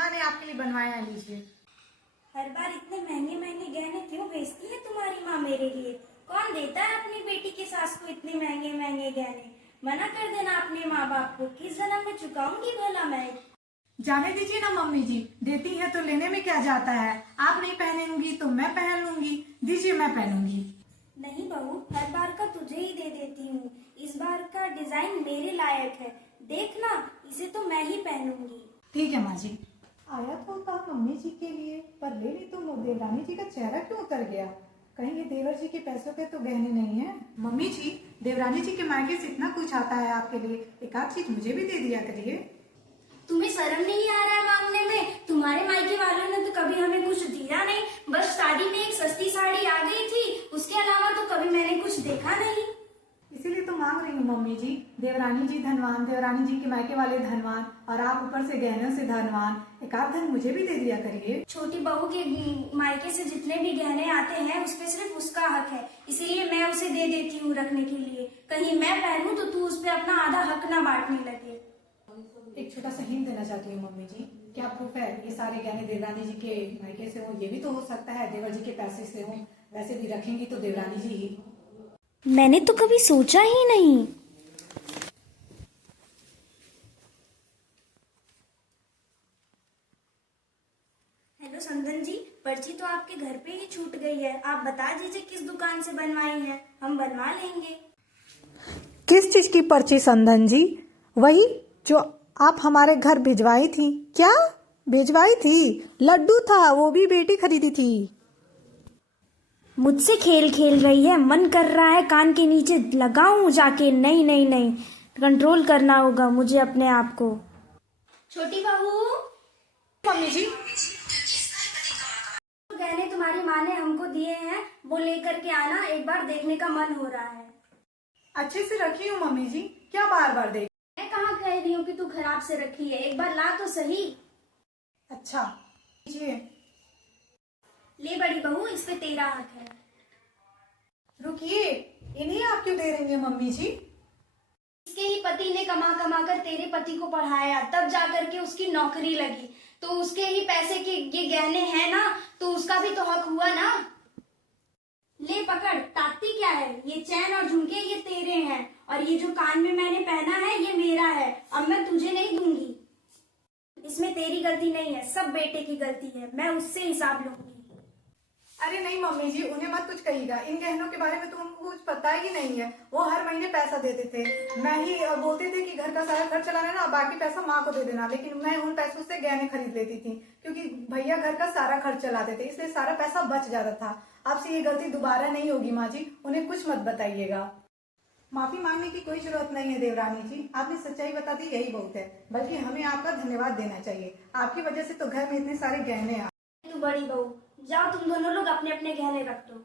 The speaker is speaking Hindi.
माँ ने आपके लिए बनवाया है, लीजिए। हर बार इतने महंगे महंगे गहने क्यों भेजती है तुम्हारी माँ मेरे लिए? कौन देता है अपनी बेटी की सास को इतने महंगे महंगे गहने? मना कर देना अपने माँ बाप को, किस जन्म में चुकाऊंगी भला मैं? जाने दीजिए ना मम्मी जी, देती है तो लेने में क्या जाता है। आप नहीं पहनेंगी तो मैं पहन लूंगी, दीजिए मैं पहनूंगी। नहीं बहू, हर बार का तुझे ही दे देती हूँ। इस बार का डिजाइन मेरे लायक है, देखना, इसे तो मैं ही पहनूंगी। ठीक है माँ जी। आया तो था मम्मी जी के लिए, पर ले ली तो देवरानी जी का चेहरा क्यों उतर गया। कहीं ये देवर जी के पैसों के तो गहने नहीं है। मम्मी जी, देवरानी जी के मायके से इतना कुछ आता है आपके लिए, एक आध चीज मुझे भी दे दिया करिए। तुम्हें शर्म नहीं आ रहा है मांगने में? तुम्हारे मायके वालों ने तो कभी हमें कुछ दिया नहीं, बस शादी में एक सस्ती साड़ी आ गई थी, उसके अलावा तो कभी मैंने कुछ देखा नहीं। इसीलिए तो मांग रही हूँ मम्मी जी। देवरानी जी धनवान, देवरानी जी के मायके वाले धनवान, और आप ऊपर से गहनों से धनवान, एक आध धन मुझे भी दे दिया करिए। छोटी बहू के मायके से जितने भी गहने आते हैं उस पे सिर्फ उसका हक है, इसीलिए मैं उसे दे देती हूँ रखने के लिए। कहीं मैं पहनूं तो तू उस पे अपना आधा हक ना बांटने लगे। एक छोटा सा हिंट देना चाहती हूँ मम्मी जी। क्या प्रूफ है ये सारे गहने देवरानी जी के मायके से हो? ये भी तो हो सकता है देवर जी के पैसे से हो। वैसे भी रखेंगी तो देवरानी जी ही। मैंने तो कभी सोचा ही नहीं। हेलो संदन जी, पर्ची तो आपके घर पे ही छूट गई है, आप बता दीजिए किस दुकान से बनवाई है, हम बनवा लेंगे। किस चीज की पर्ची संदन जी? वही जो आप हमारे घर भिजवाई थी। क्या भिजवाई थी? लड्डू था, वो भी बेटी खरीदी थी। मुझसे खेल खेल रही है, मन कर रहा है कान के नीचे लगाऊं जाके। नहीं नहीं नहीं, कंट्रोल करना होगा मुझे अपने आप को। छोटी बहू। मम्मी जी, गहने तुम्हारी माँ ने हमको दिए हैं, वो लेकर के आना, एक बार देखने का मन हो रहा है। अच्छे से रखी हूँ मम्मी जी, क्या बार बार देख। मैं कहाँ कह रही हूँ कि तू खराब से रखी है, एक बार ला तो सही। अच्छा लीजिए। ले बड़ी बहू, इस पे तेरा हक है। रुकिए, इन्हें आप क्यों दे रही हैं मम्मी जी? इसके ही पति ने कमा कमा कर तेरे पति को पढ़ाया, तब जाकर के उसकी नौकरी लगी, तो उसके ही पैसे के ये गहने हैं ना, तो उसका भी तो हक हुआ ना। ले पकड़, ताकती क्या है? ये चैन और झुमके ये तेरे हैं, और ये जो कान में मैंने पहना है ये मेरा है, अब मैं तुझे नहीं दूंगी। इसमें तेरी गलती नहीं है, सब बेटे की गलती है, मैं उससे हिसाब लूंगी। अरे नहीं मम्मी जी, उन्हें मत कुछ कहिएगा। इन गहनों के बारे में तो उनको कुछ पता ही नहीं है। वो हर महीने पैसा देते थे, मैं ही बोलते थे कि घर का सारा खर्च चलाना ना, बाकी पैसा माँ को दे देना, लेकिन मैं उन पैसों से गहने खरीद लेती थी, क्योंकि भैया घर का सारा खर्च चलाते थे, इसलिए सारा पैसा बच जाता था। आपसे ये गलती दोबारा नहीं होगी माँ जी, उन्हें कुछ मत बताइएगा। माफी मांगने की कोई जरूरत नहीं है देवरानी जी, आपने सच्चाई बता दी यही बहुत है, बल्कि हमें आपका धन्यवाद देना चाहिए। आपकी वजह से तो घर में इतने सारे गहने आ। तू बड़ी बहू, जाओ तुम दोनों लोग अपने अपने गहने रख दो।